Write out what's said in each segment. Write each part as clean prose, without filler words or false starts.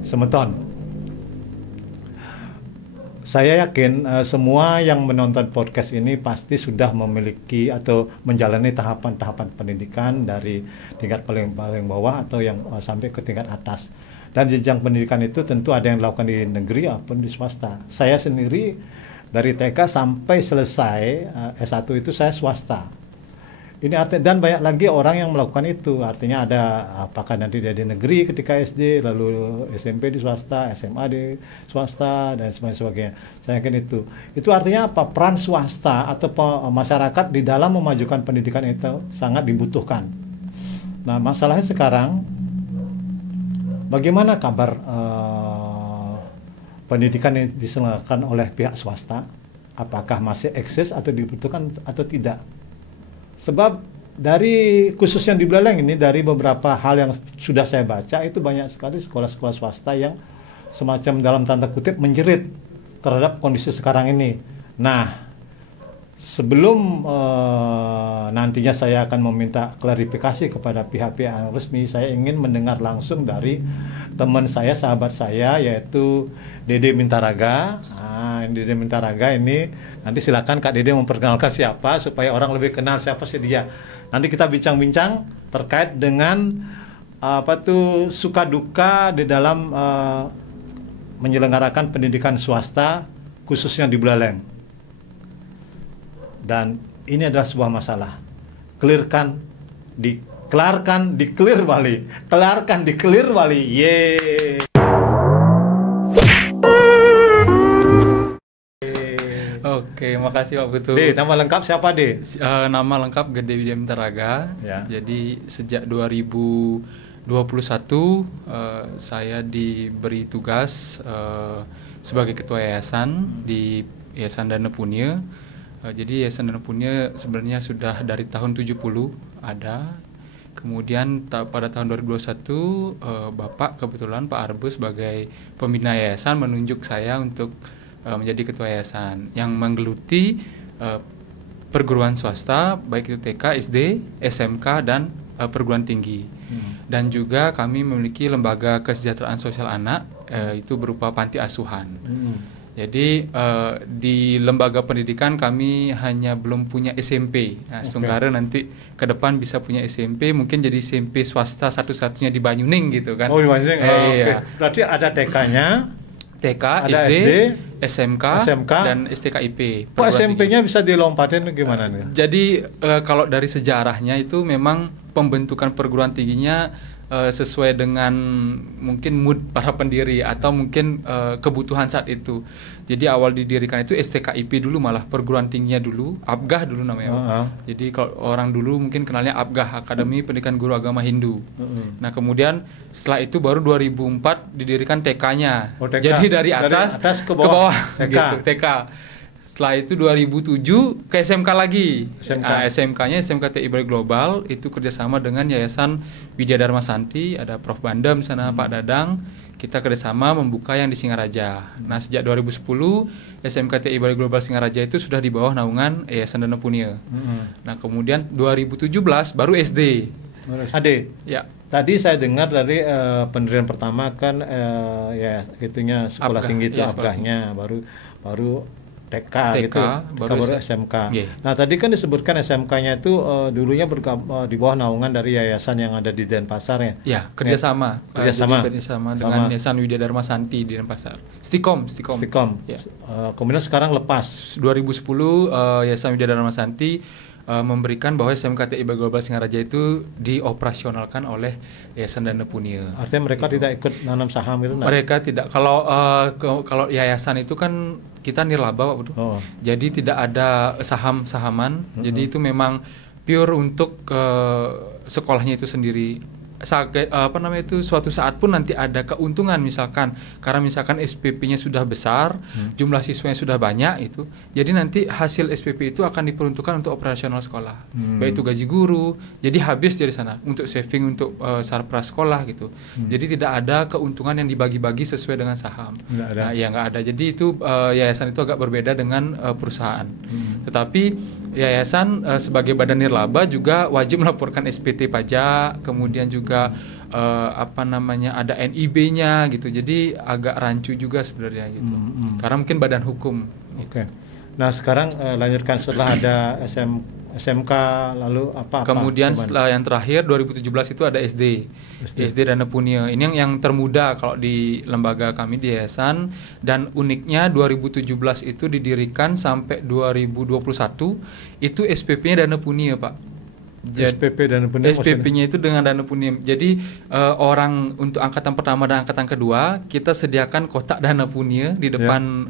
Semeton. Saya yakin semua yang menonton podcast ini pasti sudah memiliki atau menjalani tahapan-tahapan pendidikan dari tingkat paling bawah atau yang sampai ke tingkat atas. Dan jenjang pendidikan itu tentu ada yang dilakukan di negeri maupun di swasta. Saya sendiri dari TK sampai selesai S1 itu saya swasta. Ini artinya, dan banyak lagi orang yang melakukan itu. Artinya ada apakah nanti dia di negeri ketika SD, lalu SMP di swasta, SMA di swasta, dan sebagainya. Saya yakin itu. Itu artinya apa? Peran swasta atau masyarakat di dalam memajukan pendidikan itu sangat dibutuhkan. Nah, masalahnya sekarang, bagaimana kabar pendidikan yang diselenggarakan oleh pihak swasta? Apakah masih eksis atau dibutuhkan atau tidak? Sebab dari khusus yang di Buleleng ini, dari beberapa hal yang sudah saya baca, itu banyak sekali sekolah-sekolah swasta yang semacam dalam tanda kutip menjerit terhadap kondisi sekarang ini. Nah, sebelum nantinya saya akan meminta klarifikasi kepada pihak-pihak yang resmi, saya ingin mendengar langsung dari teman saya, sahabat saya, yaitu Dede Mintaraga. Dede Mintaraga ini, nanti silakan Kak Dede memperkenalkan siapa, supaya orang lebih kenal siapa sih dia. Nanti kita bincang-bincang terkait dengan suka duka di dalam menyelenggarakan pendidikan swasta, khususnya di Buleleng. Dan ini adalah sebuah masalah. Kelarkan, di-clear Bali. Yeay. Oke, makasih Pak Putu. Nama lengkap siapa, De? Nama lengkap Gede Widya Mintaraga. Ya. Jadi sejak 2021 saya diberi tugas sebagai ketua yayasan di Yayasan Dana Punya. Jadi Yayasan Dana Punya sebenarnya sudah dari tahun 70 ada. Kemudian pada tahun 2021 Bapak kebetulan Pak Arbe sebagai pembina yayasan menunjuk saya untuk menjadi ketua yayasan yang menggeluti perguruan swasta baik itu TK, SD, SMK dan perguruan tinggi. Dan juga kami memiliki lembaga kesejahteraan sosial anak itu berupa panti asuhan. Jadi di lembaga pendidikan kami hanya belum punya SMP. Nah, sementara nanti ke depan bisa punya SMP, mungkin jadi SMP swasta satu-satunya di Banyuning gitu kan. Oh, di Banyuning. Iya. Berarti ada TK-nya, TK, ada SD, SMK, dan STKIP. Kok SMP-nya bisa dilompatin gimana nih? Jadi kalau dari sejarahnya itu memang pembentukan perguruan tingginya sesuai dengan mungkin mood para pendiri atau mungkin kebutuhan saat itu. Jadi awal didirikan itu STKIP dulu, malah perguruan tingginya dulu, APGAH dulu namanya. Jadi kalau orang dulu mungkin kenalnya APGAH, Akademi Pendidikan Guru Agama Hindu. Nah kemudian setelah itu baru 2004 didirikan TK-nya. TK. Jadi dari atas ke bawah TK. gitu, TK. Setelah itu 2007 ke SMK lagi. SMK-nya SMK TI Bali Global, itu kerjasama dengan Yayasan Widya Dharma Santi, ada Prof. Bandem di sana, Pak Dadang. Kita kerjasama membuka yang di Singaraja. Nah sejak 2010 SMK TI Bali Global Singaraja itu sudah di bawah naungan Yayasan Dana Punya. Nah kemudian 2017 baru SD. Ade. Ya. Tadi saya dengar dari pendirian pertama kan ya itunya sekolah tinggi itu APGAH-nya, baru TK gitu, baru SMK. Nah tadi kan disebutkan SMK-nya itu dulunya di bawah naungan dari yayasan yang ada di Denpasar ya? Ya, kerjasama dengan Yayasan Widya Dharma Santi di Denpasar. Stikom. Ya. Kemudian sekarang lepas. 2010 Yayasan Widya Dharma Santi memberikan bahwa SMK TI Global Singaraja itu dioperasionalkan oleh Yayasan Dana Punya. Artinya mereka tidak ikut nanam saham itu? Mereka tidak. Kalau yayasan itu kan kita nirlaba Pak Budu. Jadi tidak ada saham-sahaman. Jadi itu memang pure untuk sekolahnya itu sendiri. Suatu saat pun nanti ada keuntungan misalkan karena misalkan SPP-nya sudah besar, jumlah siswanya sudah banyak itu. Jadi nanti hasil SPP itu akan diperuntukkan untuk operasional sekolah. Baik itu gaji guru, jadi habis dari sana untuk saving untuk sarpras sekolah gitu. Jadi tidak ada keuntungan yang dibagi-bagi sesuai dengan saham. Nggak ada. Jadi itu yayasan itu agak berbeda dengan perusahaan. Tetapi yayasan sebagai badan nirlaba juga wajib melaporkan SPT pajak, kemudian juga ada NIB-nya gitu. Jadi agak rancu juga sebenarnya gitu. Karena mungkin badan hukum. Oke. Nah, sekarang lanjutkan setelah ada SMK lalu apa? Kemudian setelah yang terakhir 2017 itu ada SD Dana Punya. Ini yang termuda kalau di lembaga kami di yayasan, dan uniknya 2017 itu didirikan sampai 2021 itu SPP-nya Dana Punya, Pak. SPP Dana Punya. SPP-nya itu dengan Dana Punya. Jadi orang untuk angkatan pertama dan angkatan kedua kita sediakan kotak Dana Punya di depan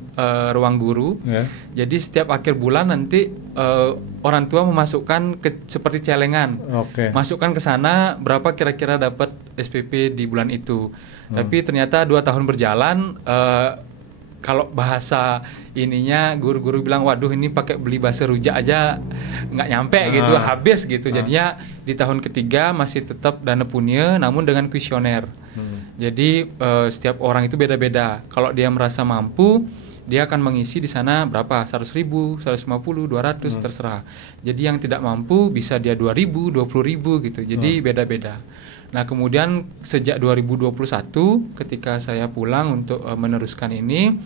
ruang guru. Jadi setiap akhir bulan nanti orang tua memasukkan seperti celengan. Masukkan ke sana berapa kira-kira dapat SPP di bulan itu. Tapi ternyata 2 tahun berjalan, kalau bahasa ininya guru-guru bilang, waduh ini pakai beli bahasa rujak aja nggak nyampe gitu, habis gitu. Jadinya di tahun ketiga masih tetap Dana Punya, namun dengan kuesioner. Jadi setiap orang itu beda-beda. Kalau dia merasa mampu, dia akan mengisi di sana berapa, 100.000, 150, 200, terserah. Jadi yang tidak mampu bisa dia 2.000, 20.000 gitu. Jadi beda-beda. Nah, kemudian sejak 2021 ketika saya pulang untuk meneruskan ini,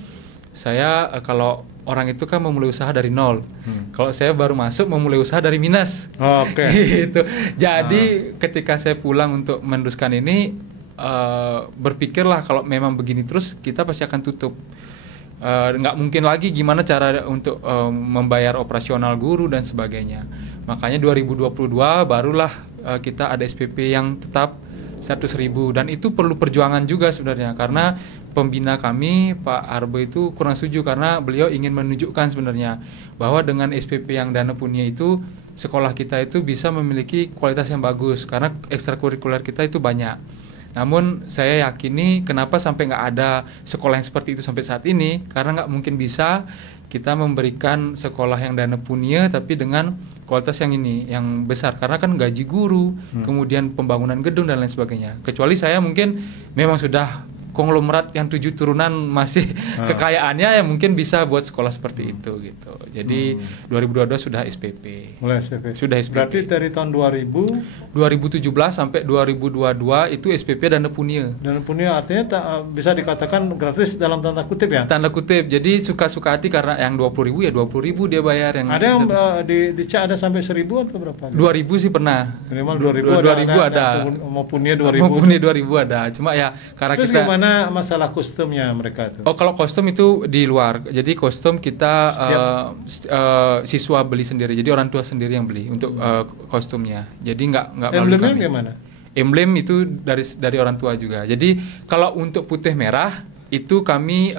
saya kalau orang itu kan memulai usaha dari nol. Kalau saya baru masuk memulai usaha dari minus. Gitu. Jadi ketika saya pulang untuk meneruskan ini, berpikirlah kalau memang begini terus kita pasti akan tutup. Nggak mungkin lagi gimana cara untuk membayar operasional guru dan sebagainya. Makanya 2022 barulah kita ada SPP yang tetap 100.000, dan itu perlu perjuangan juga sebenarnya, karena pembina kami Pak Arbo itu kurang setuju karena beliau ingin menunjukkan sebenarnya bahwa dengan SPP yang Dana Punya itu sekolah kita itu bisa memiliki kualitas yang bagus karena ekstrakurikuler kita itu banyak. Namun saya yakini kenapa sampai nggak ada sekolah yang seperti itu sampai saat ini, karena nggak mungkin bisa kita memberikan sekolah yang Dana Punya tapi dengan kualitas yang ini, yang besar, karena kan gaji guru, kemudian pembangunan gedung dan lain sebagainya. Kecuali saya mungkin memang sudah konglomerat yang 7 turunan masih kekayaannya yang mungkin bisa buat sekolah seperti itu gitu. Jadi 2022 sudah SPP. Mulai SPP. Sudah SPP. Berarti dari tahun 2017 sampai 2022 itu SPP Dana Punya. Dana Punya artinya bisa dikatakan gratis dalam tanda kutip ya? Tanda kutip. Jadi suka-suka hati karena yang 20.000 ya 20.000 dia bayar, yang ada yang di CA ada sampai 1.000 atau berapa? 2.000 sih pernah. Minimal 2.000 ada. Mau Punya 2.000. Mau Punya 2.000 ada. Cuma ya karena terus kita gimana masalah kostumnya mereka itu? Oh, kalau kostum itu di luar. Jadi kostum kita siswa beli sendiri. Jadi orang tua sendiri yang beli untuk kostumnya. Jadi nggak emblemnya gimana? Emblem itu dari orang tua juga. Jadi kalau untuk putih merah itu kami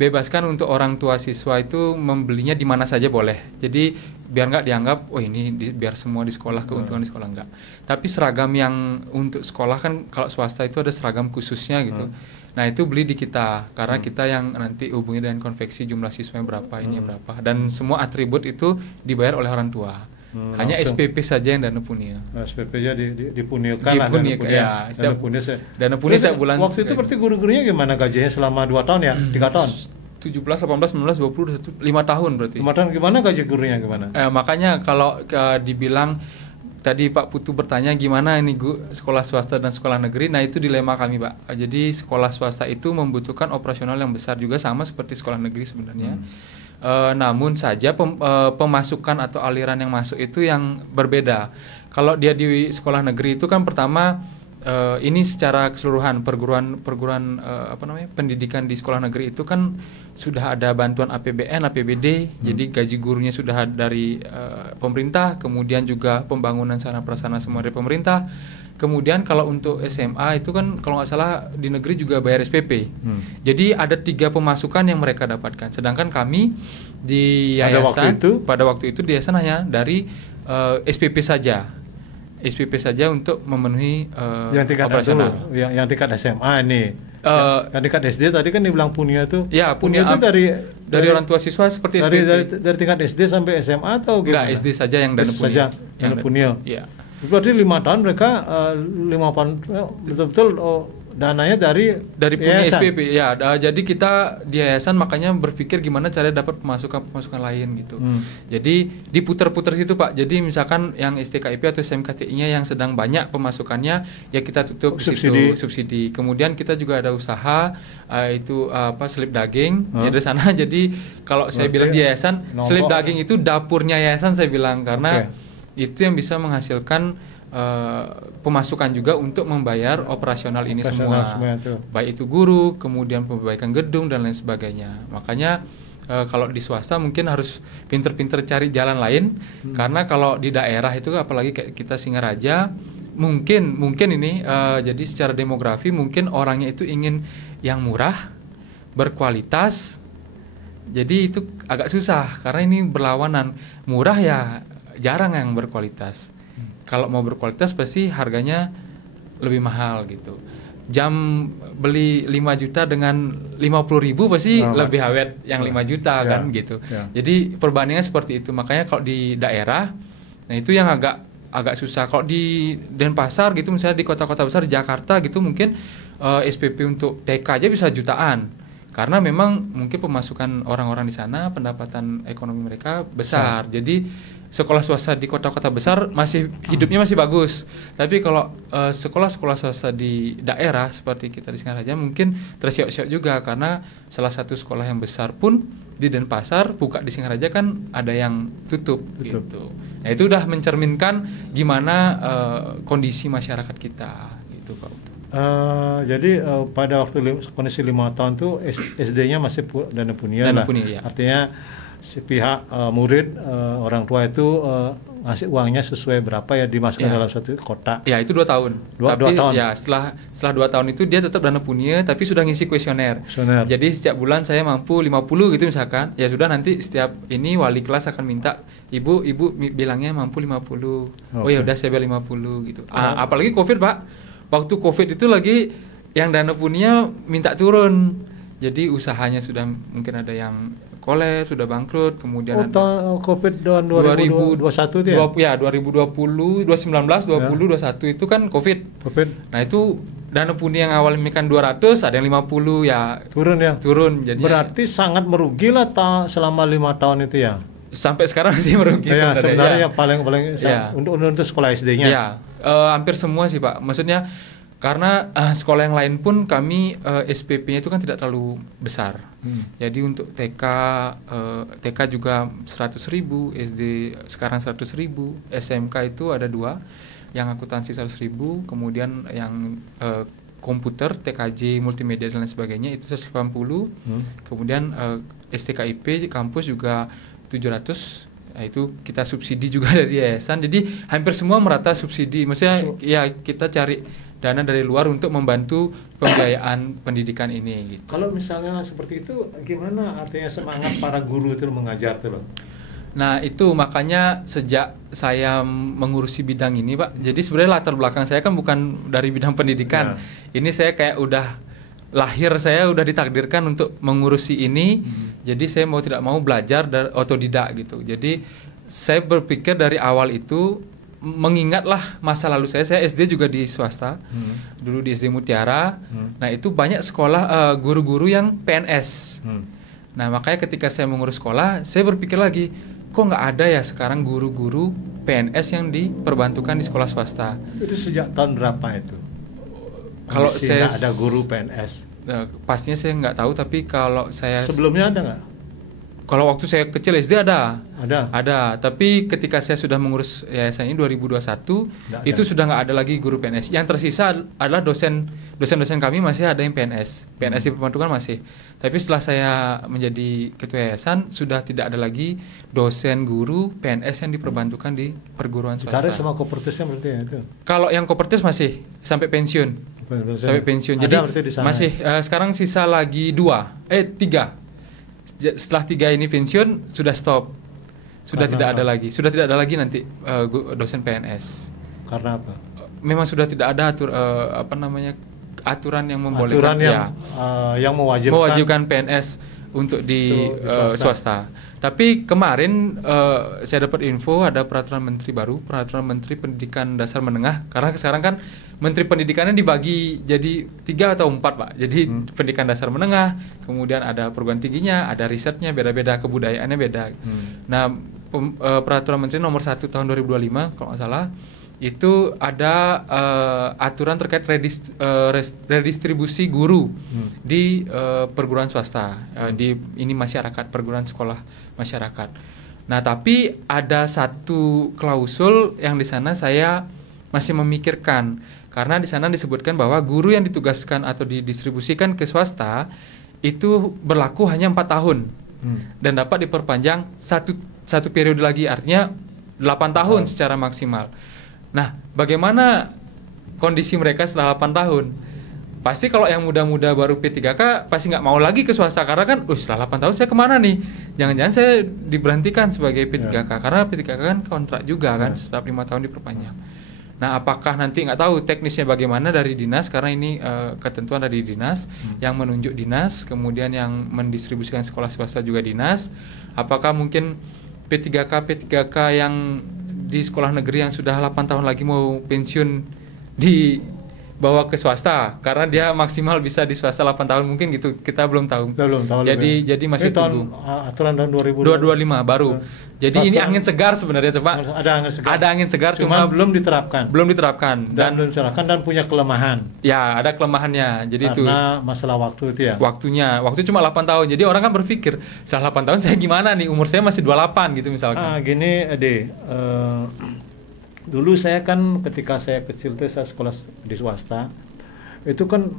bebaskan untuk orang tua siswa itu membelinya di mana saja boleh. Jadi biar nggak dianggap ini biar semua di sekolah, keuntungan di sekolah, enggak. Tapi seragam yang untuk sekolah kan kalau swasta itu ada seragam khususnya gitu. Nah itu beli di kita karena kita yang nanti hubungi dengan konveksi jumlah siswanya berapa, ini berapa, dan semua atribut itu dibayar oleh orang tua. Hanya langsung. SPP saja yang Dana Punya. SPP aja dipuniakan lah. Dana Punya saya bulan. Waktu itu berarti guru-gurunya gimana gajinya selama 2 tahun ya? 3 tahun? 17, 18, 19, 20, 5 tahun berarti. 5 tahun gimana gaji gurunya gimana? Makanya kalau dibilang tadi Pak Putu bertanya gimana ini sekolah swasta dan sekolah negeri, nah itu dilema kami Pak. Jadi sekolah swasta itu membutuhkan operasional yang besar juga sama seperti sekolah negeri sebenarnya. Namun saja pemasukan atau aliran yang masuk itu yang berbeda. Kalau dia di sekolah negeri itu kan pertama ini secara keseluruhan perguruan pendidikan di sekolah negeri itu kan sudah ada bantuan APBN, APBD, jadi gaji gurunya sudah dari pemerintah, kemudian juga pembangunan sarana prasarana semua dari pemerintah. Kemudian kalau untuk SMA itu kan kalau nggak salah di negeri juga bayar SPP. Jadi ada 3 pemasukan yang mereka dapatkan. Sedangkan kami di yayasan pada waktu itu di yayasan hanya dari SPP saja. SPP saja untuk memenuhi yang tingkat operasional. Yang tingkat SMA ini. Yang tingkat SD tadi kan dibilang Punya itu. Ya, Punya itu dari orang tua siswa seperti SPP. Dari tingkat SD sampai SMA atau gimana? Enggak, SD saja yang Dana Punya. Dana Punya. Iya. Berarti 5 tahun mereka 5 tahun betul-betul dananya dari punya yayasan? SPP ya. Jadi kita di yayasan makanya berpikir gimana cara dapat pemasukan lain gitu. Jadi diputar-putar gitu Pak. Jadi misalkan yang STKIP atau SMKTI-nya yang sedang banyak pemasukannya ya kita tutup subsidi. Kemudian kita juga ada usaha itu selip daging ya dari sana. Jadi kalau saya bilang di yayasan selip daging itu dapurnya yayasan saya bilang karena itu yang bisa menghasilkan pemasukan juga untuk membayar operasional ini semua baik itu guru, kemudian perbaikan gedung dan lain sebagainya. Makanya kalau di swasta mungkin harus pinter-pinter cari jalan lain karena kalau di daerah itu apalagi kayak kita Singaraja mungkin ini jadi secara demografi mungkin orangnya itu ingin yang murah, berkualitas. Jadi itu agak susah karena ini berlawanan. Murah ya jarang yang berkualitas. Kalau mau berkualitas pasti harganya lebih mahal gitu. Jam beli 5 juta dengan 50.000 pasti lebih awet yang 5 juta kan gitu. Jadi perbandingan seperti itu. Makanya kalau di daerah, nah itu yang agak susah. Kalau di Denpasar gitu misalnya di kota-kota besar di Jakarta gitu mungkin SPP untuk TK aja bisa jutaan. Karena memang mungkin pemasukan orang-orang di sana, pendapatan ekonomi mereka besar. Jadi sekolah swasta di kota-kota besar masih hidupnya masih bagus. Tapi kalau sekolah-sekolah swasta di daerah seperti kita di Singaraja mungkin tersiok-siok juga karena salah satu sekolah yang besar pun di Denpasar buka di Singaraja kan ada yang tutup. Gitu. Nah itu udah mencerminkan gimana kondisi masyarakat kita gitu Pak. Jadi pada waktu kondisi 5 tahun tuh SD-nya masih dana punia lah. Ya. Artinya si pihak murid orang tua itu ngasih uangnya sesuai berapa ya dimasukkan dalam satu kotak. Ya itu 2 tahun. Dua tahun. Ya setelah 2 tahun itu dia tetap dana punia tapi sudah ngisi kuesioner. Jadi setiap bulan saya mampu 50 gitu misalkan. Ya sudah nanti setiap ini wali kelas akan minta ibu bilangnya mampu 50. Oh ya udah saya bayar 50 gitu. Apalagi Covid Pak. Waktu Covid itu lagi yang dana punia minta turun. Jadi usahanya sudah mungkin ada yang kolaps, sudah bangkrut, kemudian tahun Covid tahun 2021 itu ya? 2020, 2019, 20, 21 itu kan Covid. Nah itu dana punia yang awalnya kan 200, ada yang 50 ya. Turun. Jadinya, berarti sangat merugi lah selama 5 tahun itu ya? Sampai sekarang sih merugi sebenarnya. Paling untuk sekolah SD-nya? Ya, hampir semua sih Pak. Maksudnya karena sekolah yang lain pun kami SPP-nya itu kan tidak terlalu besar. Jadi untuk TK juga 100.000, SD sekarang 100.000, SMK itu ada 2, yang akuntansi 100.000, kemudian yang komputer, TKJ, multimedia dan lain sebagainya itu 180, kemudian STKIP kampus juga 700. Nah, itu kita subsidi juga dari yayasan. Jadi hampir semua merata subsidi. Maksudnya ya kita cari dana dari luar untuk membantu pembiayaan pendidikan ini gitu. Kalau misalnya seperti itu gimana artinya semangat para guru itu mengajar tuh loh? Nah itu makanya sejak saya mengurusi bidang ini Pak, jadi sebenarnya latar belakang saya kan bukan dari bidang pendidikan. Ini saya kayak udah lahir, saya udah ditakdirkan untuk mengurusi ini. Jadi saya mau tidak mau belajar dari otodidak gitu. Jadi saya berpikir dari awal itu mengingatlah masa lalu saya SD juga di swasta, dulu di SD Mutiara. Nah itu banyak sekolah guru-guru yang PNS. Nah makanya ketika saya mengurus sekolah, saya berpikir lagi, kok nggak ada ya sekarang guru-guru PNS yang diperbantukan di sekolah swasta. Itu sejak tahun berapa itu? Kalau saya ada guru PNS. Pastinya saya nggak tahu, tapi kalau saya sebelumnya ada nggak? Kalau waktu saya kecil SD ada. Ada. Tapi ketika saya sudah mengurus yayasan ini 2021, itu sudah nggak ada lagi guru PNS. Yang tersisa adalah dosen-dosen kami masih ada yang PNS diperbantukan masih. Tapi setelah saya menjadi ketua yayasan sudah tidak ada lagi dosen guru PNS yang diperbantukan di perguruan swasta. Ditarik sama kopertisnya berarti ya itu. Kalau yang kopertis masih sampai pensiun. Sampai pensiun. Jadi masih sekarang sisa lagi 3. Setelah 3 ini pensiun sudah stop, sudah tidak ada lagi nanti dosen PNS. Karena apa? Memang sudah tidak ada aturan yang membolehkan yang mewajibkan PNS untuk di swasta. Tapi kemarin saya dapat info ada peraturan menteri baru, peraturan menteri pendidikan dasar menengah, karena sekarang kan Menteri Pendidikannya dibagi jadi 3 atau 4 Pak. Jadi pendidikan dasar menengah, kemudian ada perguruan tingginya, ada risetnya beda-beda, kebudayaannya beda. Nah, Peraturan Menteri Nomor 1 Tahun 2025 kalau nggak salah itu ada aturan terkait redistribusi guru di perguruan swasta, di ini masyarakat, perguruan sekolah masyarakat. Nah, tapi ada satu klausul yang di sana saya masih memikirkan, karena di sana disebutkan bahwa guru yang ditugaskan atau didistribusikan ke swasta itu berlaku hanya 4 tahun dan dapat diperpanjang satu periode lagi, artinya 8 tahun secara maksimal. Nah, bagaimana kondisi mereka setelah 8 tahun? Pasti kalau yang muda-muda baru P3K pasti nggak mau lagi ke swasta, karena kan, setelah 8 tahun saya kemana nih? Jangan-jangan saya diberhentikan sebagai P3K, karena P3K kan kontrak juga kan, setiap 5 tahun diperpanjang. Nah, apakah nanti nggak tahu teknisnya bagaimana dari dinas, karena ini ketentuan dari dinas, yang menunjuk dinas, kemudian yang mendistribusikan sekolah swasta juga dinas. Apakah mungkin P3K yang di sekolah negeri yang sudah 8 tahun lagi mau pensiun dibawa ke swasta karena dia maksimal bisa di swasta 8 tahun, mungkin gitu, kita belum tahu. Jadi masih tunggu. Aturan tahun 2025 baru. Jadi ini angin segar sebenarnya, coba. Ada angin segar cuma belum diterapkan. Dan belum diterapkan dan punya kelemahan. Ya, ada kelemahannya. Jadi karena masalah waktu itu ya. Waktu cuma 8 tahun. Jadi orang kan berpikir, setelah 8 tahun saya gimana nih? Umur saya masih 28 gitu misalkan. Gini, dulu saya kan ketika saya kecil tuh saya sekolah di swasta. Itu kan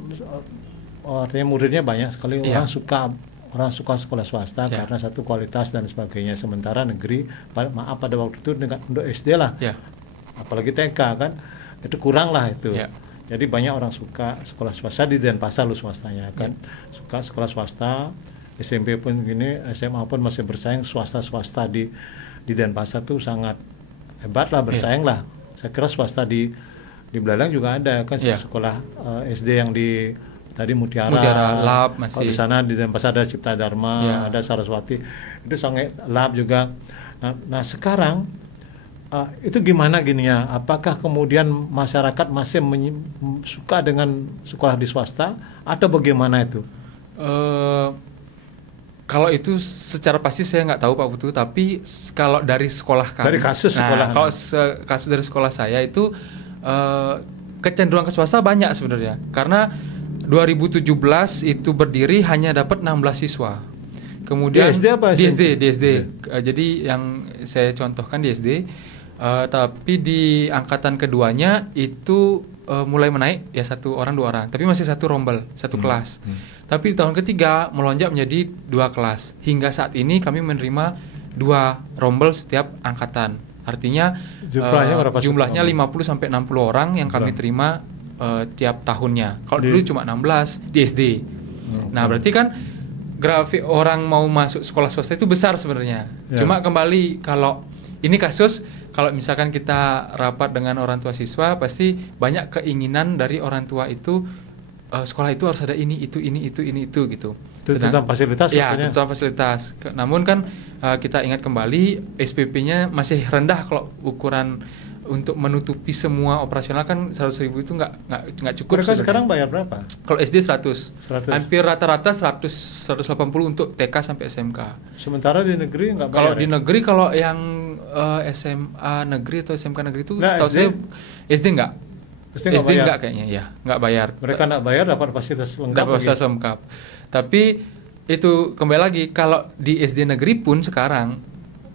artinya muridnya banyak sekali, orang suka sekolah swasta karena satu kualitas dan sebagainya. Sementara negeri, pada waktu itu untuk SD lah, apalagi TK kan, itu kurang lah itu. Jadi banyak orang suka sekolah swasta di Denpasar lu swastanya kan, suka sekolah swasta. SMP pun gini, SMA pun masih bersaing, swasta di Denpasar tuh sangat hebat lah, bersaing lah. Saya kira swasta di Belalang juga ada kan, sekolah SD yang di tadi Mutiara Lab masih. Kalau di sana di Denpasar ada Cipta Dharma, ada Saraswati, itu sangat lab juga. Nah sekarang itu gimana gininya? Apakah kemudian masyarakat masih suka dengan sekolah di swasta atau bagaimana itu? Kalau itu secara pasti saya nggak tahu Pak Putu, tapi kalau dari sekolah kami, dari kasus sekolah, kalau kasus dari sekolah saya itu kecenderungan ke swasta banyak sebenarnya, karena 2017 itu berdiri hanya dapat 16 siswa. Kemudian di SD apa? Di SD. Jadi yang saya contohkan di SD, tapi di angkatan keduanya itu mulai menaik ya 1 orang 2 orang, tapi masih 1 rombel, 1 kelas. Tapi di tahun ketiga melonjak menjadi 2 kelas. Hingga saat ini kami menerima 2 rombel setiap angkatan. Artinya jumlahnya 50 sampai 60 orang yang kami terima tiap tahunnya. Kalau dulu cuma 16 di SD. Nah, berarti kan grafik orang mau masuk sekolah swasta itu besar sebenarnya. Cuma kembali, kalau ini kasus, kalau misalkan kita rapat dengan orang tua siswa, pasti banyak keinginan dari orang tua itu, sekolah itu harus ada ini itu gitu. Tentang fasilitas. Ya, tentang fasilitas. Namun kan kita ingat kembali, SPP-nya masih rendah kalau ukuran untuk menutupi semua operasional kan 100.000 itu nggak cukup. Mereka sekarang bayar berapa? Kalau SD 100. Hampir rata-rata 180 untuk TK sampai SMK. Sementara di negeri nggak bayar. Kalau di negeri, kalau yang SMA negeri atau SMK negeri itu setahu saya SD nggak. SD nggak kayaknya, ya nggak bayar. Mereka nggak bayar dapat fasilitas lengkap. Dapat fasilitas lengkap. Tapi itu kembali lagi, kalau di SD negeri pun sekarang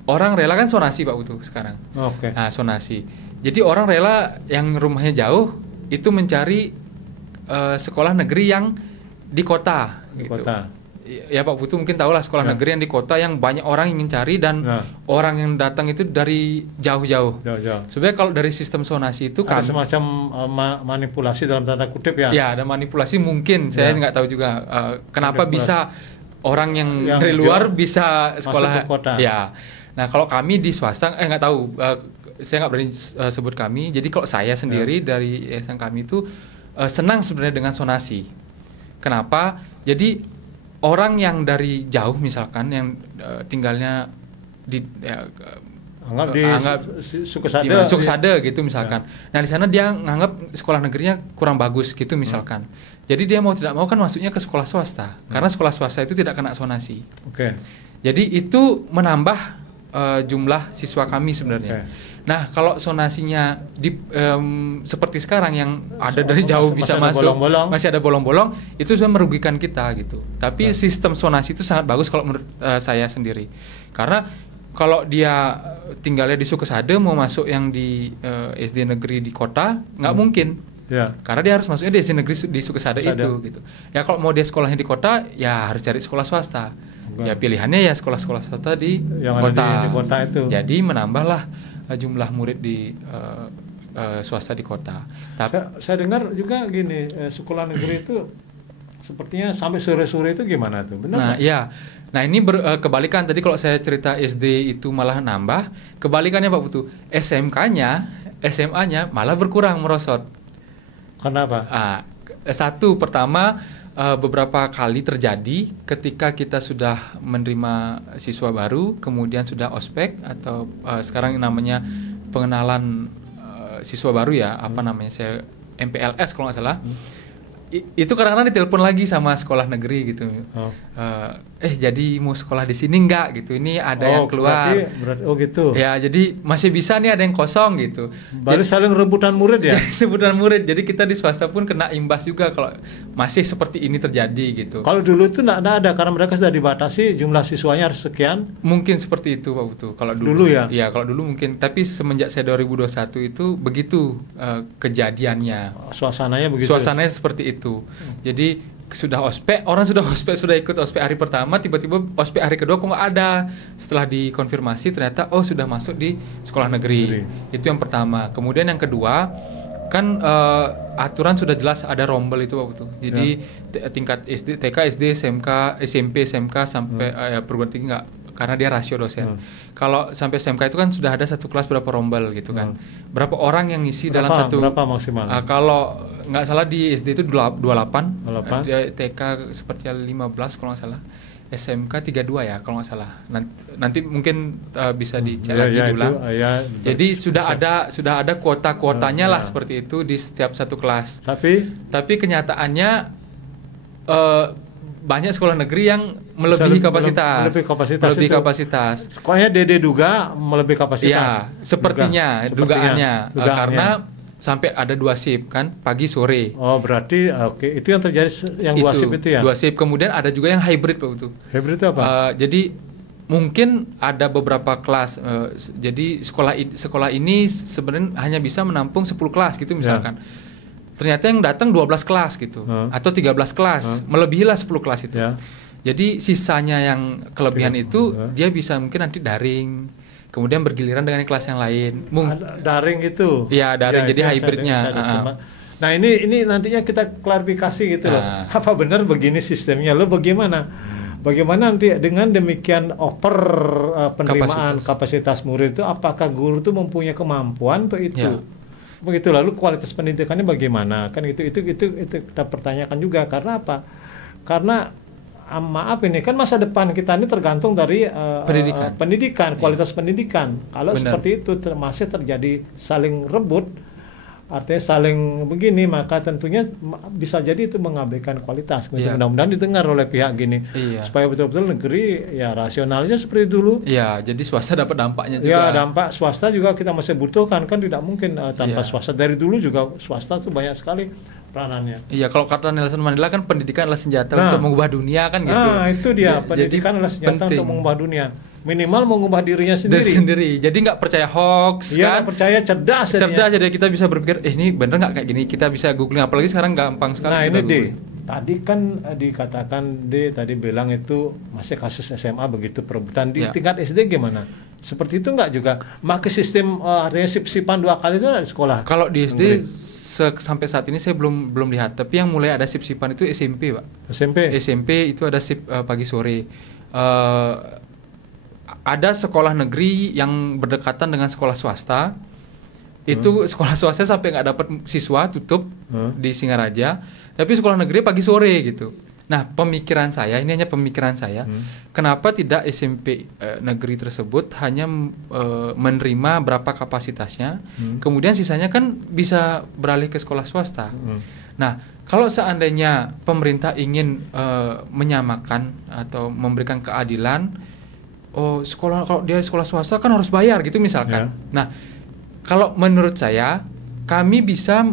orang rela kan sonasi Pak Putu sekarang. Nah, sonasi. Jadi orang rela yang rumahnya jauh itu mencari sekolah negeri yang di kota. Kota. Ya Pak Putu mungkin tahu lah sekolah negeri yang di kota yang banyak orang ingin cari dan orang yang datang itu dari jauh-jauh. Sebenarnya kalau dari sistem sonasi itu kan ada semacam manipulasi dalam tanda kutip ya. Ya, ada manipulasi mungkin. Saya nggak tahu juga kenapa bisa orang yang dari luar bisa sekolah masuk ke kota. Ya. Nah, kalau kami di swasta nggak tahu, saya nggak berani sebut kami. Jadi kalau saya sendiri dari yayasan kami itu senang sebenarnya dengan sonasi. Kenapa? Jadi orang yang dari jauh misalkan yang tinggalnya di Anggap di Sukesada. Di Sukesada gitu misalkan. Nah di sana dia nganggap sekolah negerinya kurang bagus gitu misalkan. Jadi dia mau tidak mau kan masuknya ke sekolah swasta karena sekolah swasta itu tidak kena zonasi. Oke. Jadi itu menambah jumlah siswa kami sebenarnya. Nah kalau zonasinya seperti sekarang yang ada dari jauh bisa masuk, masih ada bolong-bolong, itu sudah merugikan kita gitu. Tapi sistem zonasi itu sangat bagus kalau menurut saya sendiri. Karena kalau dia tinggalnya di Sukesada mau masuk yang di SD negeri di kota nggak mungkin. Karena dia harus masuknya di SD negeri di Sukesada itu gitu. Ya kalau mau dia sekolahnya di kota ya harus cari sekolah swasta. Ya pilihannya ya sekolah-sekolah swasta di yang kota. Di kota itu. Jadi menambahlah jumlah murid di swasta di kota. Saya dengar juga gini, sekolah negeri itu sepertinya sampai sore-sore itu gimana tuh? Benar? Nah, iya. Nah, ini kebalikan tadi kalau saya cerita SD itu malah nambah, kebalikannya Pak Putu. SMA-nya malah berkurang merosot. Kenapa? Satu, pertama beberapa kali terjadi ketika kita sudah menerima siswa baru, kemudian sudah ospek atau sekarang namanya pengenalan siswa baru ya, apa namanya, saya MPLS kalau nggak salah. Itu kadang-kadang ditelepon lagi sama sekolah negeri gitu. Jadi mau sekolah di sini enggak gitu. Ini ada yang keluar. Berarti gitu. Ya, jadi masih bisa nih ada yang kosong gitu. Jadi saling rebutan murid ya. Rebutan murid. Jadi kita di swasta pun kena imbas juga kalau masih seperti ini terjadi gitu. Kalau dulu itu enggak ada karena mereka sudah dibatasi jumlah siswanya harus sekian. Mungkin seperti itu Pak Putu. Kalau dulu ya. Iya, kalau dulu mungkin. Tapi semenjak saya 2021 itu begitu kejadiannya. Suasananya begitu. Suasananya seperti itu. Jadi sudah ospek, orang sudah ospek, sudah ikut ospek hari pertama, tiba-tiba ospek hari kedua kok nggak ada. Setelah dikonfirmasi ternyata sudah masuk di sekolah negeri. Itu yang pertama. Kemudian yang kedua kan aturan sudah jelas ada rombel itu Pak Putu. Jadi tingkat SD, TK, SD, SMK, SMP, SMK sampai perguruan tinggi nggak, karena dia rasio dosen. Kalau sampai SMK itu kan sudah ada satu kelas berapa rombel gitu kan. Berapa orang yang ngisi dalam satu. Berapa maksimal? Kalau nggak salah di SD itu 28. Di TK seperti 15 kalau nggak salah. SMK 32 ya kalau nggak salah. Nanti mungkin bisa dicek lagi diulang. Jadi sudah ada kuota-kuotanya lah seperti itu di setiap satu kelas. Tapi kenyataannya banyak sekolah negeri yang melebihi kapasitas. Melebihi kapasitas. Pokoknya Dede duga melebihi kapasitas. Ya, sepertinya dugaannya. Karena sampai ada 2 shift kan, pagi sore. Oh, berarti itu yang terjadi yang 2 shift itu ya. 2 shift. Kemudian ada juga yang hybrid Pak Putu. Hybrid itu apa? Jadi mungkin ada beberapa kelas. Jadi sekolah ini sebenarnya hanya bisa menampung 10 kelas gitu misalkan. Ternyata yang datang 12 kelas gitu atau 13 kelas, melebihilah 10 kelas itu. Jadi sisanya yang kelebihan itu dia bisa mungkin nanti daring, kemudian bergiliran dengan kelas yang lain. Daring itu? Iya, daring, jadi hybridnya. Nah ini nantinya kita klarifikasi gitu loh. Apa benar begini sistemnya? Lo bagaimana? Bagaimana nanti dengan demikian penerimaan kapasitas murid itu, apakah guru itu mempunyai kemampuan untuk itu? Begitu, lalu kualitas pendidikannya bagaimana? Kan itu kita pertanyakan juga. Karena apa? Karena maaf ini kan masa depan kita ini tergantung dari pendidikan, kualitas pendidikan. Kalau seperti itu masih terjadi saling rebut, artinya saling begini, maka tentunya bisa jadi itu mengabaikan kualitas. Mudah-mudahan didengar oleh pihak gini, supaya betul-betul negeri ya rasionalnya seperti dulu. Iya, jadi swasta dapat dampaknya juga. Ya, dampak swasta juga kita masih butuhkan, kan tidak mungkin tanpa swasta. Dari dulu juga swasta tuh banyak sekali peranannya. Iya, kalau kata Nelson Mandela kan pendidikan adalah senjata untuk mengubah dunia kan gitu. Nah, itu dia, pendidikan adalah senjata untuk mengubah dunia. Minimal mengubah dirinya sendiri. Jadi nggak percaya hoax kan? Percaya cerdas. Jadi kita bisa berpikir, ini bener nggak kayak gini? Kita bisa googling, apalagi sekarang gampang sekali. Nah ini tadi kan dikatakan tadi bilang itu masih kasus SMA begitu perebutan di tingkat SD gimana? Seperti itu nggak juga? Maka sistem artinya sip-sipan 2 kali itu ada di sekolah. Kalau di SD sampai saat ini saya belum lihat. Tapi yang mulai ada sip-sipan itu SMP Pak. SMP itu ada sip pagi sore. Ada sekolah negeri yang berdekatan dengan sekolah swasta. Itu sekolah swasta sampai nggak dapat siswa, tutup di Singaraja. Tapi sekolah negeri pagi sore gitu. Nah, pemikiran saya, ini hanya pemikiran saya, kenapa tidak SMP negeri tersebut hanya menerima berapa kapasitasnya, kemudian sisanya kan bisa beralih ke sekolah swasta. Nah, kalau seandainya pemerintah ingin menyamakan atau memberikan keadilan, kalau dia sekolah swasta kan harus bayar gitu misalkan. Nah, kalau menurut saya kami bisa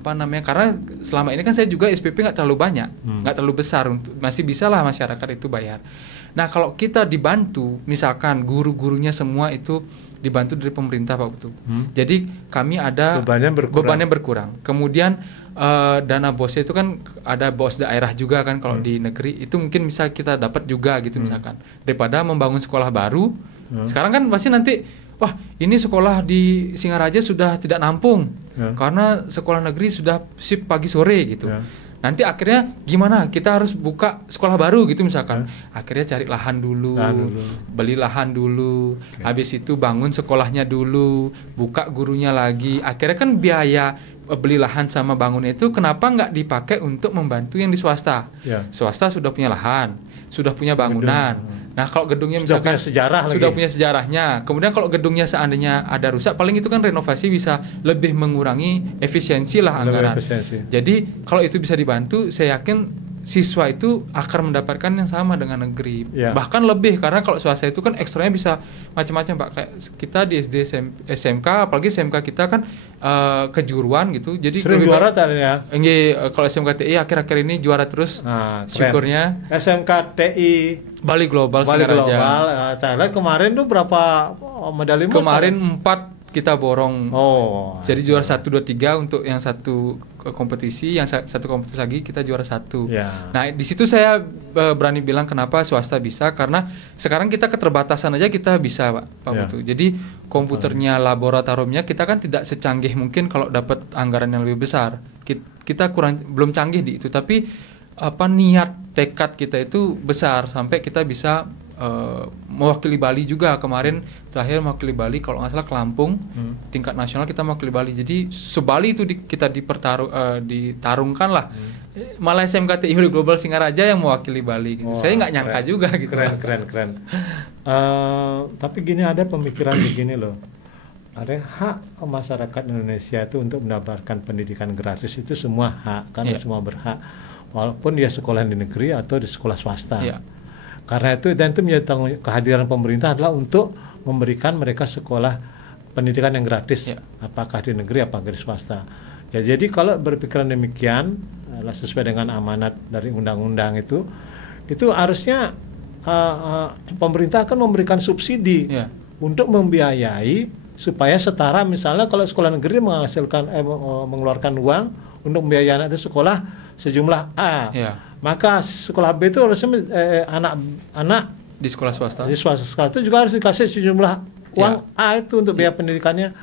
karena selama ini kan saya juga SPP nggak terlalu banyak, nggak terlalu besar, masih bisa lah masyarakat itu bayar. Nah, kalau kita dibantu, misalkan guru-gurunya semua itu dibantu dari pemerintah Pak Putu. Jadi kami ada bebannya berkurang. Kemudian dana bosnya itu kan ada bos daerah juga kan kalau di negeri itu mungkin bisa kita dapat juga gitu misalkan. Daripada membangun sekolah baru, sekarang kan pasti nanti wah, ini sekolah di Singaraja sudah tidak nampung karena sekolah negeri sudah shift pagi sore gitu. Nanti akhirnya gimana? Kita harus buka sekolah baru gitu misalkan. Akhirnya cari lahan dulu, beli lahan dulu, habis itu bangun sekolahnya dulu, buka gurunya lagi. Akhirnya kan biaya beli lahan sama bangunnya itu kenapa nggak dipakai untuk membantu yang di swasta? Swasta sudah punya lahan, sudah punya bangunan. Nah, kalau gedungnya misalkan sudah punya sejarahnya. Kemudian kalau gedungnya seandainya ada rusak, paling itu kan renovasi bisa lebih mengurangi efisiensi lah anggaran. Jadi kalau itu bisa dibantu, saya yakin siswa itu akan mendapatkan yang sama dengan negeri. Bahkan lebih, karena kalau swasta itu kan ekstranya bisa macam-macam Pak. Kayak kita di SD SMK, apalagi SMK kita kan kejuruan gitu. Jadi sering juara tadi ya. Kalau SMK TI akhir-akhir ini juara terus. Syukurnya. SMK TI Bali Global Singaraja. Thailand kemarin tuh berapa medali emas? Kemarin 4 kita borong. Jadi juara 1, 2, 3 untuk yang satu kompetisi, yang satu kompetisi lagi kita juara 1. Nah, di situ saya berani bilang kenapa swasta bisa, karena sekarang kita keterbatasan aja kita bisa Pak Putu. Jadi komputernya, laboratoriumnya kita kan tidak secanggih mungkin kalau dapat anggaran yang lebih besar. Kita belum canggih di itu, tapi niat tekad kita itu besar sampai kita bisa mewakili Bali juga. Kemarin terakhir mewakili Bali kalau nggak salah ke Lampung, tingkat nasional kita mewakili Bali. Jadi sebali itu kita ditarungkan lah. Malah SMKTI Global Singaraja yang mewakili Bali gitu. Saya nggak nyangka juga gitu. Keren. Tapi gini, ada pemikiran begini loh. Ada hak masyarakat Indonesia itu untuk mendapatkan pendidikan gratis, itu semua hak, kan semua berhak. Walaupun dia sekolah di negeri atau di sekolah swasta. Karena itu, dan itu menjadi kehadiran pemerintah adalah untuk memberikan mereka sekolah pendidikan yang gratis, apakah di negeri apakah di swasta. Jadi kalau berpikiran demikian, sesuai dengan amanat dari undang-undang itu harusnya pemerintah akan memberikan subsidi untuk membiayai supaya setara. Misalnya kalau sekolah negeri menghasilkan mengeluarkan uang untuk membiayai anak sekolah sejumlah A, maka sekolah B itu harusnya anak-anak di sekolah swasta. Di swasta itu juga harus dikasih sejumlah uang A itu untuk biaya pendidikannya,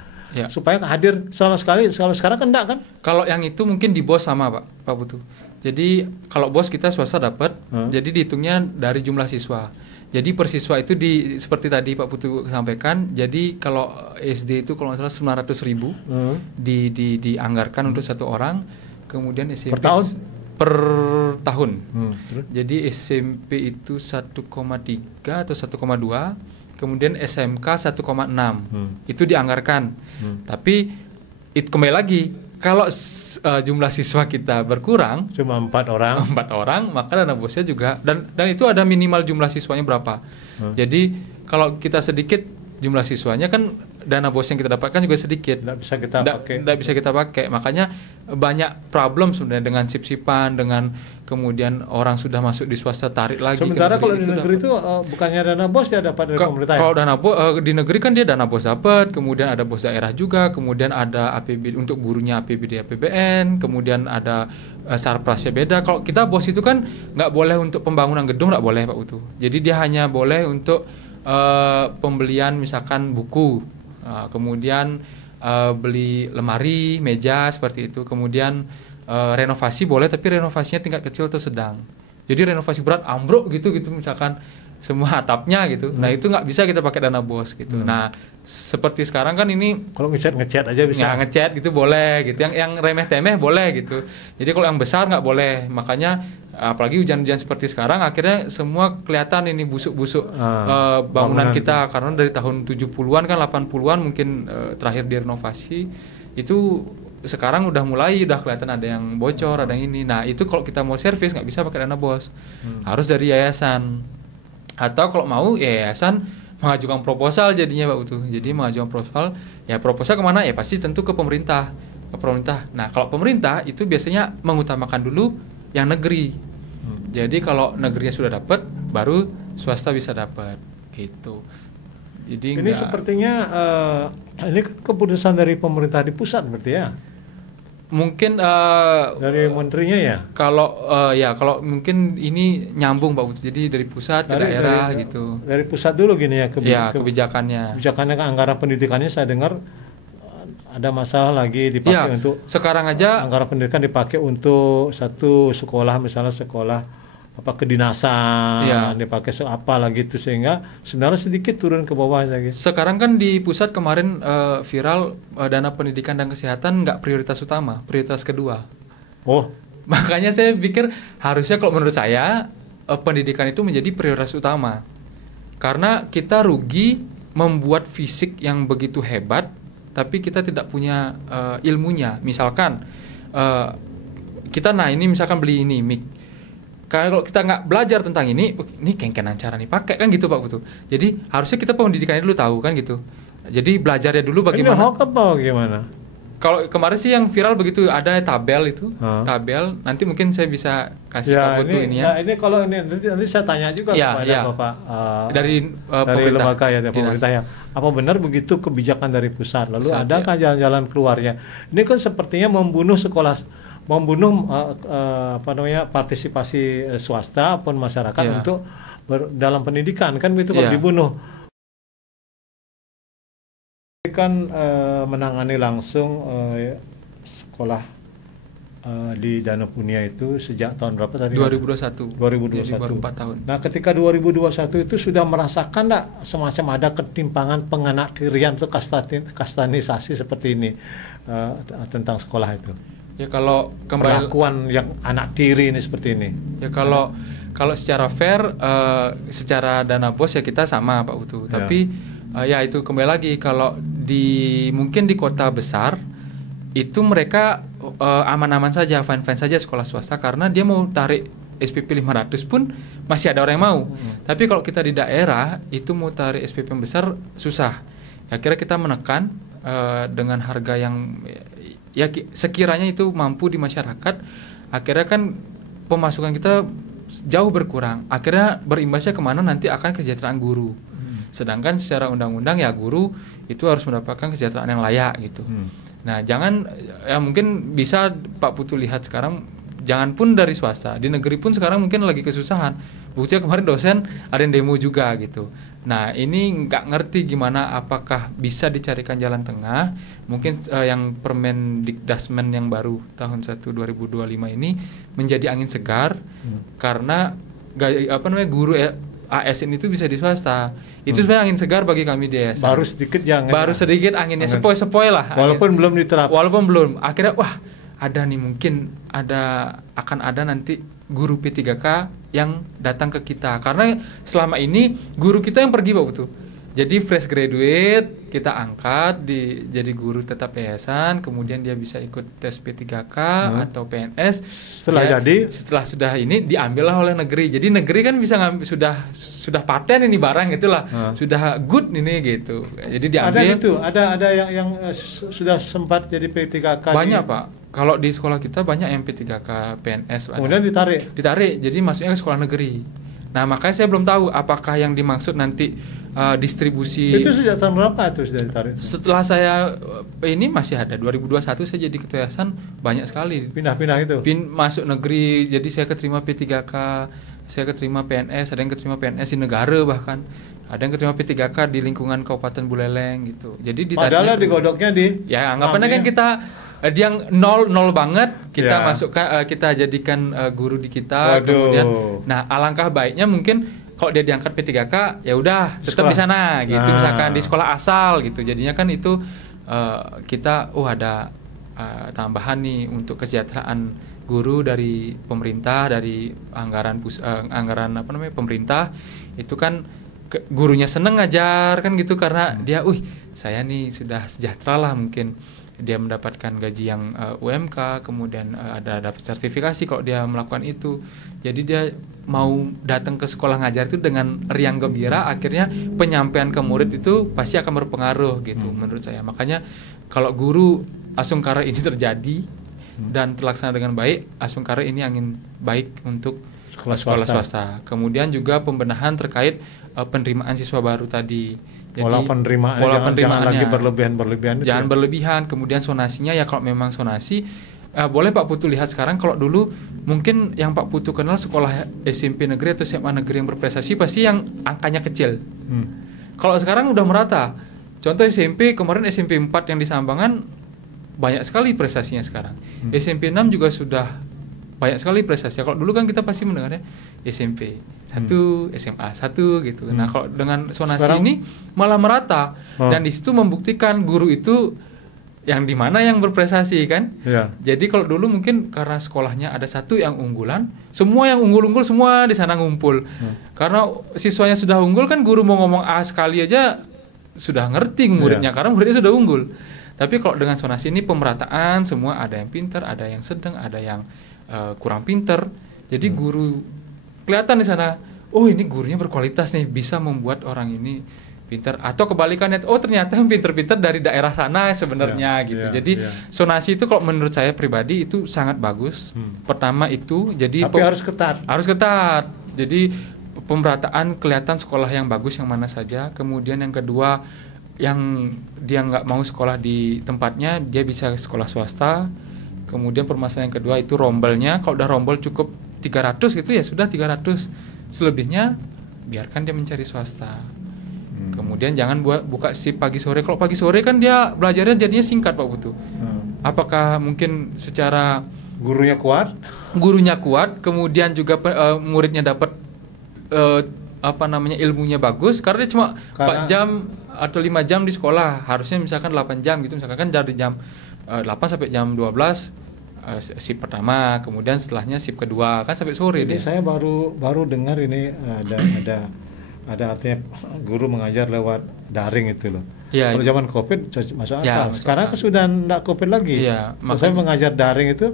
supaya hadir selama sekali. Kalau sekarang kan enggak kan? Kalau yang itu mungkin di BOS sama Pak Putu. Jadi kalau BOS kita swasta dapat, jadi dihitungnya dari jumlah siswa. Jadi per siswa itu seperti tadi Pak Putu sampaikan. Jadi kalau SD itu kalau nggak salah 900.000 dianggarkan untuk satu orang. Kemudian SMP per tahun. Jadi SMP itu 1,3 atau 1,2, kemudian SMK 1,6. Itu dianggarkan. Tapi itu kembali lagi, kalau jumlah siswa kita berkurang, cuma 4 orang, maka dana bosnya juga, dan itu ada minimal jumlah siswanya berapa. Jadi kalau kita sedikit jumlah siswanya, kan dana bos yang kita dapatkan juga sedikit. Tidak bisa kita pakai. Makanya banyak problem sebenarnya dengan sip-sipan, dengan kemudian orang sudah masuk di swasta tarik lagi. Sementara kalau di negeri itu bukannya dana bos ya dapat dari pemerintah. Kalau di negeri kan dia dana bos dapat, kemudian ada bos daerah juga, kemudian ada APBD untuk gurunya, APBD APBN, kemudian ada sarprasnya beda. Kalau kita bos itu kan nggak boleh untuk pembangunan gedung, nggak boleh Pak Putu. Jadi dia hanya boleh untuk pembelian misalkan buku, kemudian beli lemari, meja seperti itu, kemudian renovasi boleh, tapi renovasinya tingkat kecil atau sedang. Jadi renovasi berat ambruk gitu misalkan semua atapnya gitu. Nah itu nggak bisa kita pakai dana BOS gitu. Nah seperti sekarang kan ini Kalau ngecat aja bisa. nggak ngecat gitu boleh gitu. Yang remeh temeh boleh gitu. Jadi kalau yang besar nggak boleh. Makanya apalagi hujan-hujan seperti sekarang akhirnya semua kelihatan ini busuk-busuk bangunan kita itu. Karena dari tahun 70-an kan 80-an mungkin terakhir direnovasi itu sekarang udah kelihatan ada yang bocor, ada yang ini. Nah itu kalau kita mau servis nggak bisa pakai dana BOS, harus dari yayasan. Atau kalau mau yayasan mengajukan proposal jadinya Pak Utu. Jadi mengajukan proposal, ya proposal kemana? Ya pasti tentu ke pemerintah. Nah kalau pemerintah itu biasanya mengutamakan dulu yang negeri. Jadi kalau negerinya sudah dapat, baru swasta bisa dapat gitu. Jadi ini sepertinya ini kan keputusan dari pemerintah di pusat berarti ya? Mungkin dari menterinya ya. Kalau kalau mungkin ini nyambung Pak Utu. Jadi dari pusat ke daerah gitu. Dari pusat dulu gini ya kebijakannya. Kebijakannya kan anggaran pendidikannya saya dengar ada masalah lagi dipakai untuk sekarang aja anggaran pendidikan dipakai untuk satu sekolah misalnya sekolah kedinasan dipakai apa lagi itu sehingga sebenarnya sedikit turun ke bawah lagi. Sekarang kan di pusat kemarin viral dana pendidikan dan kesehatan nggak prioritas utama, prioritas kedua. Oh, makanya saya pikir harusnya kalau menurut saya pendidikan itu menjadi prioritas utama karena kita rugi membuat fisik yang begitu hebat tapi kita tidak punya ilmunya. Misalkan kita ini misalkan beli ini mic. Kalau kita nggak belajar tentang ini kengkenan cara nih pakai kan gitu Pak Putu. Jadi harusnya kita pendidikannya dulu tahu kan gitu. Jadi belajarnya dulu bagaimana. Ini hoax apa gimana? Kalau kemarin sih yang viral begitu ada tabel itu, tabel. Nanti mungkin saya bisa kasih Pak Putu ini ya. Nah, ini kalau ini nanti saya tanya juga kepada Bapak dari lembaga ya dari pemerintah ya. Apa benar begitu kebijakan dari pusat? Lalu adakah jalan-jalan keluarnya? Ini kan sepertinya membunuh partisipasi swasta pun masyarakat untuk dalam pendidikan kan itu kalau dibunuh kan menangani langsung sekolah di Danupunia itu sejak tahun berapa tadi? 2021. 2021. Baru 4 tahun. Nah, ketika 2021 itu sudah merasakan enggak semacam ada ketimpangan penganakdirian atau kastanisasi seperti ini tentang sekolah itu? Ya kalau perlakuan yang anak tiri ini seperti ini. Ya kalau secara fair, secara dana BOS ya kita sama Pak Utu. Tapi ya itu kembali lagi kalau mungkin di kota besar itu mereka aman-aman saja, fine-fine saja sekolah swasta karena dia mau tarik SPP 500 pun masih ada orang yang mau. Tapi kalau kita di daerah itu mau tarik SPP yang besar susah. Ya kira kita menekan dengan harga yang ya sekiranya itu mampu di masyarakat, akhirnya kan pemasukan kita jauh berkurang. Akhirnya berimbasnya kemana nanti akan kesejahteraan guru. Sedangkan secara undang-undang ya guru itu harus mendapatkan kesejahteraan yang layak gitu. Nah jangan ya mungkin bisa Pak Putu lihat sekarang jangan pun dari swasta, di negeri pun sekarang mungkin lagi kesusahan. Buktinya kemarin dosen ada yang demo juga gitu. Nah ini nggak ngerti gimana apakah bisa dicarikan jalan tengah. Mungkin yang Permendikdasmen yang baru tahun 1 2025 ini menjadi angin segar karena guru ASN itu bisa di swasta. Itu sebenarnya angin segar bagi kami di ASN. Baru sedikit anginnya sepoi-sepoi lah. Walaupun belum diterapkan. Walaupun belum. Akhirnya ada nih mungkin akan ada nanti guru P3K yang datang ke kita karena selama ini guru kita yang pergi Pak Putu. Jadi fresh graduate kita angkat jadi guru tetap yayasan, kemudian dia bisa ikut tes P3K atau PNS. Setelah sudah ini diambillah oleh negeri. Jadi negeri kan bisa sudah paten ini barang itulah. Sudah good ini gitu. Jadi diambil. Ada yang sudah sempat jadi P3K. Banyak Pak. Kalau di sekolah kita banyak yang P3K, PNS. Kemudian ditarik, jadi masuknya ke sekolah negeri. Nah makanya saya belum tahu apakah yang dimaksud nanti distribusi. Itu sejak tahun berapa itu sudah ditarik? Setelah saya ini masih ada 2021 saya jadi ketua yayasan banyak sekali. Pindah-pindah itu. Masuk negeri, jadi saya keterima P3K, saya keterima PNS, ada yang keterima PNS di negara bahkan. Ada yang keterima P3K di lingkungan Kabupaten Buleleng gitu. Jadi padahal digodoknya ya anggapannya kan kita dia yang nol banget kita masukkan kita jadikan guru di kita. Kemudian nah alangkah baiknya mungkin kalau dia diangkat P3K ya udah tetap di sana gitu, misalkan di sekolah asal gitu. Jadinya kan itu kita ada tambahan nih untuk kesejahteraan guru dari pemerintah, dari anggaran pemerintah itu kan gurunya seneng ngajar kan gitu, karena dia saya nih sudah sejahtera lah, mungkin dia mendapatkan gaji yang UMK, kemudian ada dapat sertifikasi kalau dia melakukan itu. Jadi dia mau datang ke sekolah ngajar itu dengan riang gembira, akhirnya penyampaian ke murid itu pasti akan berpengaruh gitu menurut saya. Makanya kalau guru Asungkara ini terjadi dan terlaksana dengan baik, Asungkara ini angin baik untuk sekolah swasta. Kemudian juga pembenahan terkait penerimaan siswa baru tadi. Jadi pola penerimaannya jangan lagi berlebihan. Jangan berlebihan. Kemudian sonasinya ya kalau memang sonasi boleh Pak Putu lihat sekarang. Kalau dulu mungkin yang Pak Putu kenal sekolah SMP negeri atau SMA negeri yang berprestasi pasti yang angkanya kecil. Kalau sekarang udah merata. Contoh SMP kemarin SMP 4 yang di Sambangan banyak sekali prestasinya sekarang. SMP 6 juga sudah banyak sekali prestasi. Kalau dulu kan kita pasti mendengarnya SMP 1, SMA 1 gitu. Nah, kalau dengan sonasi sekarang, ini malah merata dan di situ membuktikan guru itu yang di mana yang berprestasi kan. Jadi kalau dulu mungkin karena sekolahnya ada satu yang unggulan, semua yang unggul-unggul semua di sana ngumpul. Karena siswanya sudah unggul kan, guru mau ngomong A sekali aja sudah ngerti muridnya karena muridnya sudah unggul. Tapi kalau dengan sonasi ini pemerataan, semua ada yang pintar, ada yang sedang, ada yang kurang pintar. Jadi guru kelihatan di sana, ini gurunya berkualitas nih, bisa membuat orang ini pintar. Atau kebalikannya, ternyata yang pintar-pintar dari daerah sana sebenarnya gitu. Jadi sonasi itu kalau menurut saya pribadi itu sangat bagus. Pertama itu, jadi tapi harus ketat. Harus ketat. Jadi pemerataan kelihatan sekolah yang bagus yang mana saja. Kemudian yang kedua, yang dia nggak mau sekolah di tempatnya, dia bisa sekolah swasta. Kemudian permasalahan yang kedua itu rombelnya. Kalau udah rombel cukup 300 gitu ya sudah 300. Selebihnya biarkan dia mencari swasta. Kemudian jangan buka shift pagi sore. Kalau pagi sore kan dia belajarnya jadinya singkat Pak Putu. Apakah mungkin secara gurunya kuat? Gurunya kuat, kemudian juga muridnya dapat ilmunya bagus, karena dia cuma 4 jam atau 5 jam di sekolah. Harusnya misalkan 8 jam gitu, misalkan kan dari jam 8 sampai jam 12 shift pertama, kemudian setelahnya shift kedua, kan sampai sore. Ini saya baru dengar ini ada artinya guru mengajar lewat daring itu loh. Kalau zaman Covid masuk akal. Sekarang kan sudah enggak Covid lagi. Saya mengajar daring itu,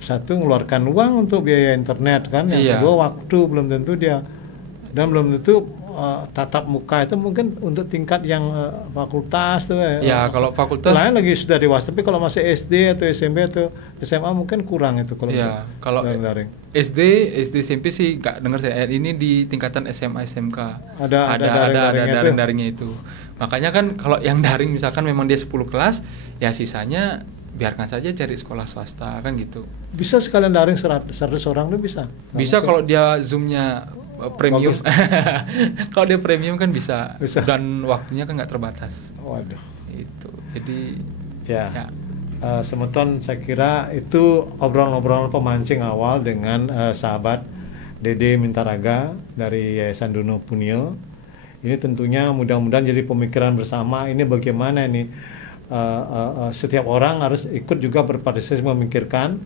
satu mengeluarkan uang untuk biaya internet kan, yang kedua waktu belum tentu dia, dan belum tentu tatap muka itu mungkin untuk tingkat yang fakultas tuh kalau fakultas lain lagi sudah dewasa, tapi kalau masih SD atau SMP atau SMA mungkin kurang itu kalau daring. SD SMP sih nggak dengar saya. Ini di tingkatan SMA SMK ada daring-daringnya itu. Makanya kan kalau yang daring misalkan memang dia 10 kelas, ya sisanya biarkan saja cari sekolah swasta kan gitu. Bisa sekalian daring 100 orang tuh bisa. Bisa kalau dia Zoom-nya premium. Kalau dia premium kan bisa. Dan waktunya kan nggak terbatas. Waduh. Itu. Jadi Semeton saya kira itu obrolan-obrolan pemancing awal dengan sahabat Dede Mintaraga dari Yayasan Dono Punio. Ini tentunya mudah-mudahan jadi pemikiran bersama. Ini bagaimana ini setiap orang harus ikut juga berpartisipasi memikirkan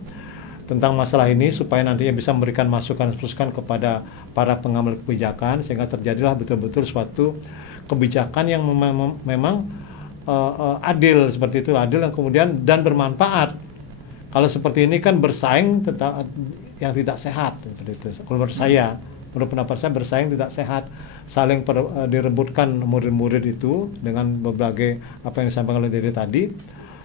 tentang masalah ini supaya nantinya bisa memberikan masukan kepada para pengambil kebijakan, sehingga terjadilah betul-betul suatu kebijakan yang memang adil, seperti itu, adil yang kemudian dan bermanfaat. Kalau seperti ini kan bersaing tetap yang tidak sehat, seperti itu. Kalau menurut pendapat saya bersaing tidak sehat, saling direbutkan murid-murid itu dengan berbagai apa yang disampaikan oleh Dede tadi.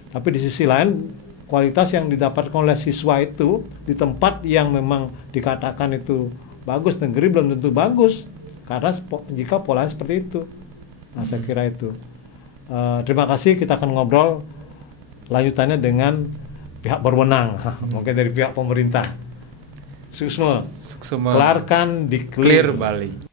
Tapi di sisi lain kualitas yang didapatkan oleh siswa itu di tempat yang memang dikatakan itu bagus, negeri belum tentu bagus karena jika polanya seperti itu. Nah, saya kira itu. Terima kasih, kita akan ngobrol lanjutannya dengan pihak berwenang, mungkin dari pihak pemerintah. Suksma, kelarkan di Clear Bali.